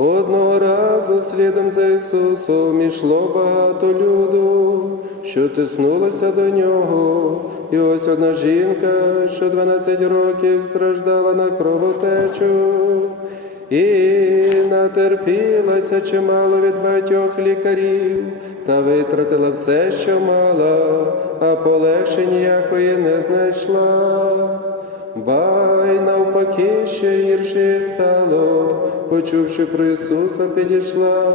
Одного разу слідом за Ісусом ішло багато люду, що тиснулося до нього. І ось одна жінка, що 12 років страждала на кровотечу, і натерпілася чимало від багатьох лікарів, та витратила все, що мала, а полегше ніякої не знайшла. Бай навпаки ще гірше стало, почувши про Ісуса, підійшла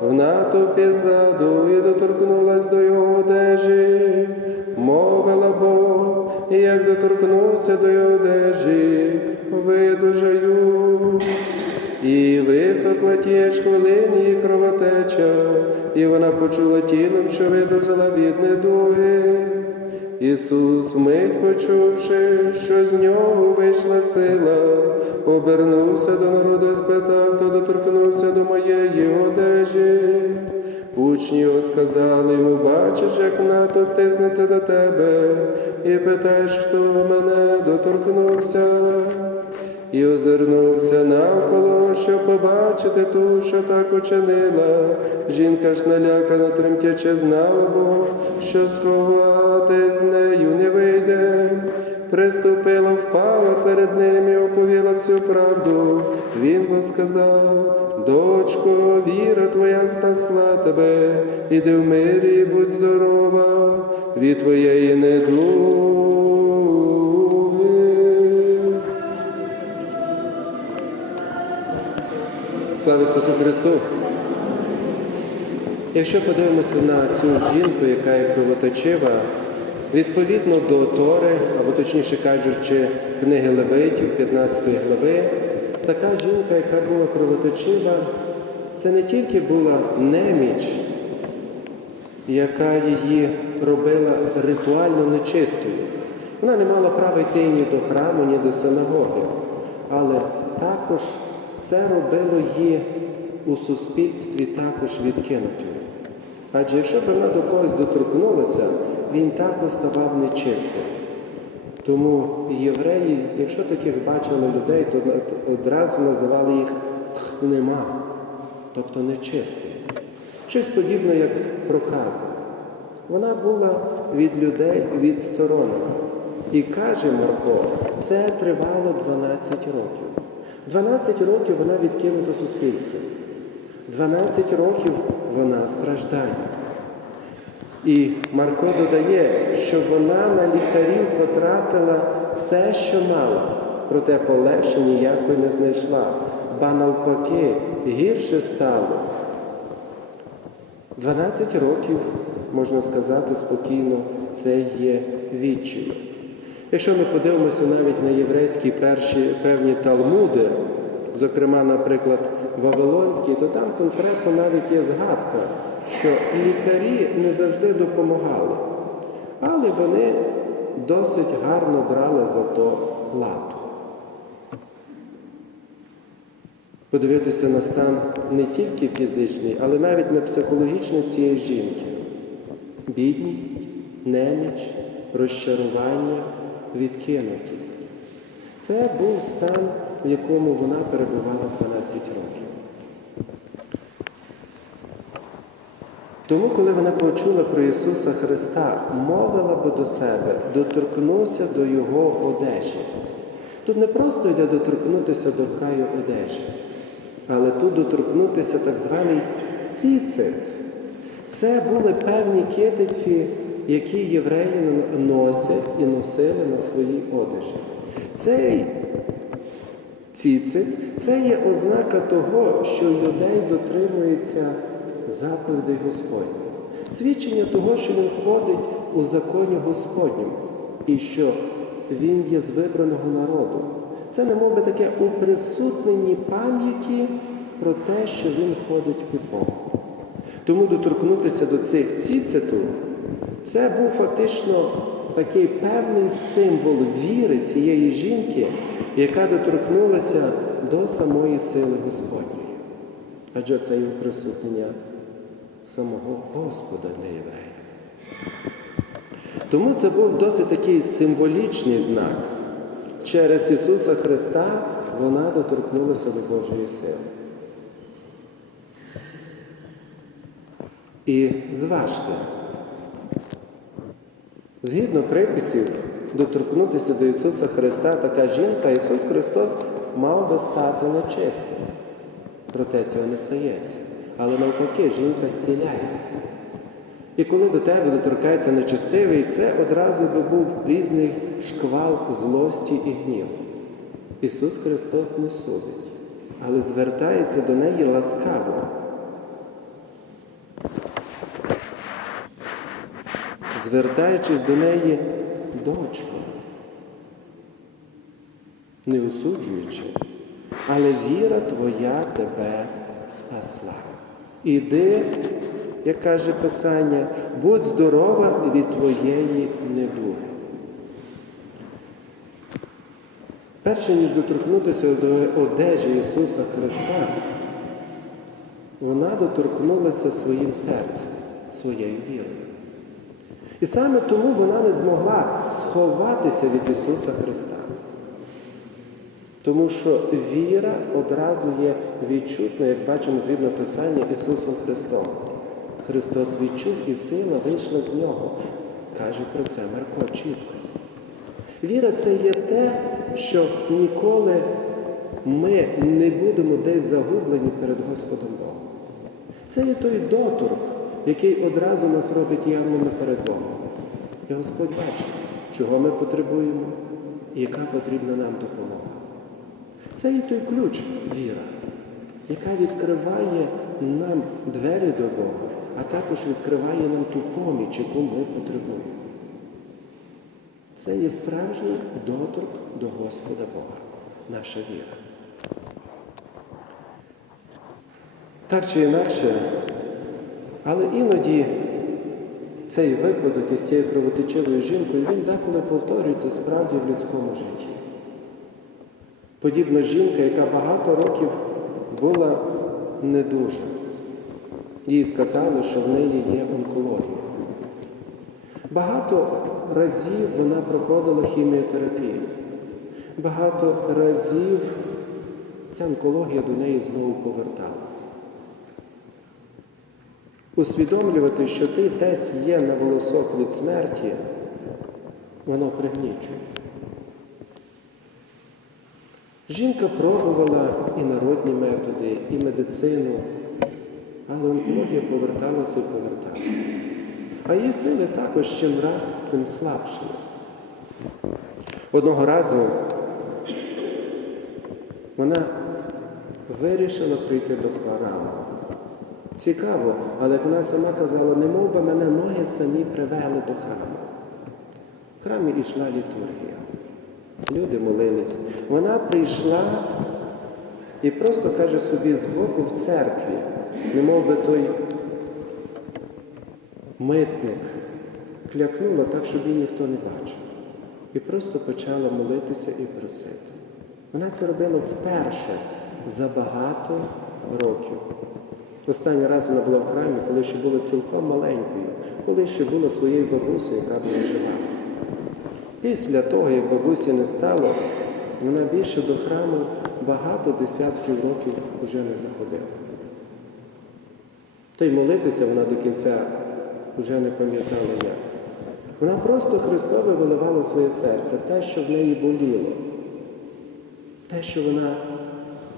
в натовпі ззаду і доторкнулась до його одежі, мовила Бог, і як доторкнувся до його одежі, видужаю. І висохла тієї ж хвилині її кровотеча, і вона почула тілом, що видужала від недуги. Ісус, мить почувши, що з нього вийшла сила, обернувся до народу і спитав, хто доторкнувся до моєї одежі. Учні його сказали йому, бачиш, як натовп тиснеться до тебе, і питаєш, хто мене доторкнувся. І озирнувся навколо, щоб побачити ту, що так учинила. Жінка ж налякана тремтяче знала, бо що сховати з нею не вийде. Приступила, впала перед ним і оповіла всю правду. Він бо сказав, дочко, віра твоя спасла тебе, іди в мирі, будь здорова від твоєї недуги. Слава Ісусу Христу! Якщо подивимося на цю жінку, яка є кровоточива, відповідно до Тори, або точніше кажучи, книги Левитів, 15 глави, така жінка, яка була кровоточива, це не тільки була неміч, яка її робила ритуально нечистою. Вона не мала права йти ні до храму, ні до синагоги, але також це робило її у суспільстві також відкинутою. Адже якщо б вона до когось доторкнулася, він також ставав нечистим. Тому євреї, якщо таких бачили людей, то одразу називали їх тхнема, тобто нечистим. Щось подібне, як проказа. Вона була від людей відсторонена. І каже Марко, це тривало 12 років. 12 років вона відкинута суспільством. 12 років вона страждає. І Марко додає, що вона на лікарів потратила все, що мала, проте полегше ніякої не знайшла, ба навпаки, гірше стало. 12 років, можна сказати, спокійно, це є відчим. Якщо ми подивимося навіть на єврейські перші певні талмуди, зокрема, наприклад, Вавилонський, то там конкретно навіть є згадка, що лікарі не завжди допомагали, але вони досить гарно брали за то плату. Подивитися на стан не тільки фізичний, але навіть на психологічний цієї жінки. Бідність, неміч, розчарування, відкинутість. Це був стан, в якому вона перебувала 12 років. Тому, коли вона почула про Ісуса Христа, мовила би до себе, доторкнувся до Його одежі. Тут не просто йде доторкнутися до краю одежі, але тут доторкнутися так званий ціцит. Це були певні китиці, які євреї носять і носили на своїй одежі. Цей ціцит це є ознака того, що людей дотримується заповідей Господніх. Свідчення того, що він ходить у законі Господньому і що він є з вибраного народу. Це не би таке уприсутненні пам'яті про те, що він ходить під Богом. Тому доторкнутися до цих ціциту, це був фактично такий певний символ віри цієї жінки, яка доторкнулася до самої сили Господньої. Адже це його присутнення самого Господа для євреїв. Тому це був досить такий символічний знак. Через Ісуса Христа вона доторкнулася до Божої сили. І зважте згідно приписів, доторкнутися до Ісуса Христа така жінка, Ісус Христос мав би стати нечистим. Проте цього не стається. Але навпаки, жінка зціляється. І коли до тебе доторкається нечистивий, це одразу би був різний шквал злості і гніву. Ісус Христос не судить, але звертається до неї ласкаво. Звертаючись до неї, дочко, не осуджуючи, але віра твоя тебе спасла. Іди, як каже Писання, будь здорова від твоєї недуги. Перше, ніж доторкнутися до одежі Ісуса Христа, вона доторкнулася своїм серцем, своєю вірою. І саме тому вона не змогла сховатися від Ісуса Христа. Тому що віра одразу є відчутна, як бачимо згідно Писання Ісусом Христом. Христос відчув і сила вийшла з нього. Каже про це Марко чітко. Віра це є те, що ніколи ми не будемо десь загублені перед Господом Богом. Це є той доторк, який одразу нас робить явними перед Богом. І Господь бачить, чого ми потребуємо і яка потрібна нам допомога. Це є той ключ віра, яка відкриває нам двері до Бога, а також відкриває нам ту поміч, яку ми потребуємо. Це є справжній доторк до Господа Бога, наша віра. Так чи інакше, але іноді цей випадок із цією кровотечевою жінкою, він деколи повторюється справді в людському житті. Подібна жінка, яка багато років була недужа. Їй сказали, що в неї є онкологія. Багато разів вона проходила хіміотерапію. Багато разів ця онкологія до неї знову поверталася. Усвідомлювати, що ти десь є на волосок від смерті, воно пригнічує. Жінка пробувала і народні методи, і медицину, але онкологія поверталася і поверталася. А її сили також чим раз тим слабшили. Одного разу вона вирішила прийти до храму. Цікаво, але вона сама казала, не мов би мене ноги самі привели до храму. В храмі йшла літургія. Люди молились. Вона прийшла і просто каже собі збоку в церкві, не мов би той митник клякнула так, щоб її ніхто не бачив. І просто почала молитися і просити. Вона це робила вперше за багато років. Останній раз вона була в храмі, коли ще була цілком маленькою, коли ще була своєю бабусею, яка була жива. Після того, як бабусі не стало, вона більше до храму багато десятків років вже не заходила. Та й молитися вона до кінця вже не пам'ятала як. Вона просто Христове виливала своє серце, те, що в неї боліло, те, що вона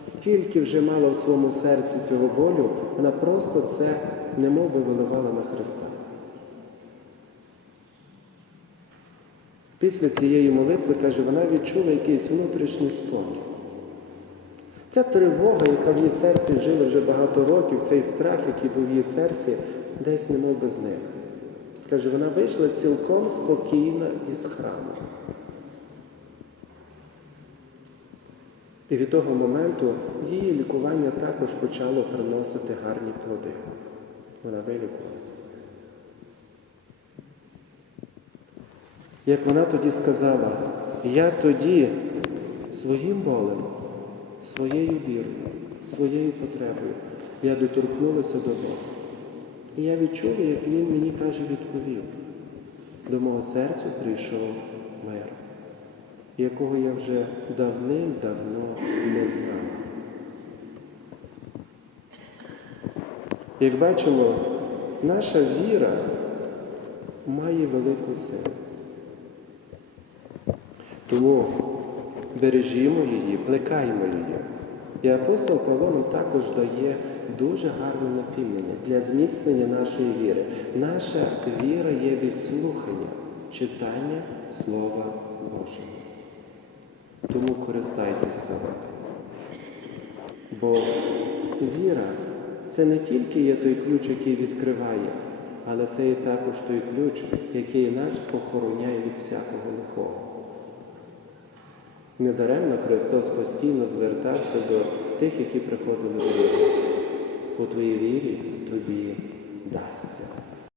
стільки вже мала в своєму серці цього болю, вона просто це немов би виливала на Христа. Після цієї молитви, каже, вона відчула якийсь внутрішній спокій. Ця тривога, яка в її серці жила вже багато років, цей страх, який був в її серці, десь немов би зник. Каже, вона вийшла цілком спокійна із храму. І від того моменту її лікування також почало приносити гарні плоди. Вона вилікувалася. Як вона тоді сказала, я тоді своїм болем, своєю вірою, своєю потребою я доторкнулася до Бога. І я відчула, як Він мені каже, відповів. До мого серця прийшов мир, якого я вже давним-давно не знав. Як бачимо, наша віра має велику силу. Тому бережімо її, плекаємо її. І апостол Павло нам також дає дуже гарне напівнення для зміцнення нашої віри. Наша віра є від слухання, читання Слова Божого. Тому користайтесь цього. Бо віра це не тільки є той ключ, який відкриває, але це є також той ключ, який нас охороняє від всякого лихого. Недаремно Христос постійно звертався до тих, які приходили до нього. По твоїй вірі тобі дасться.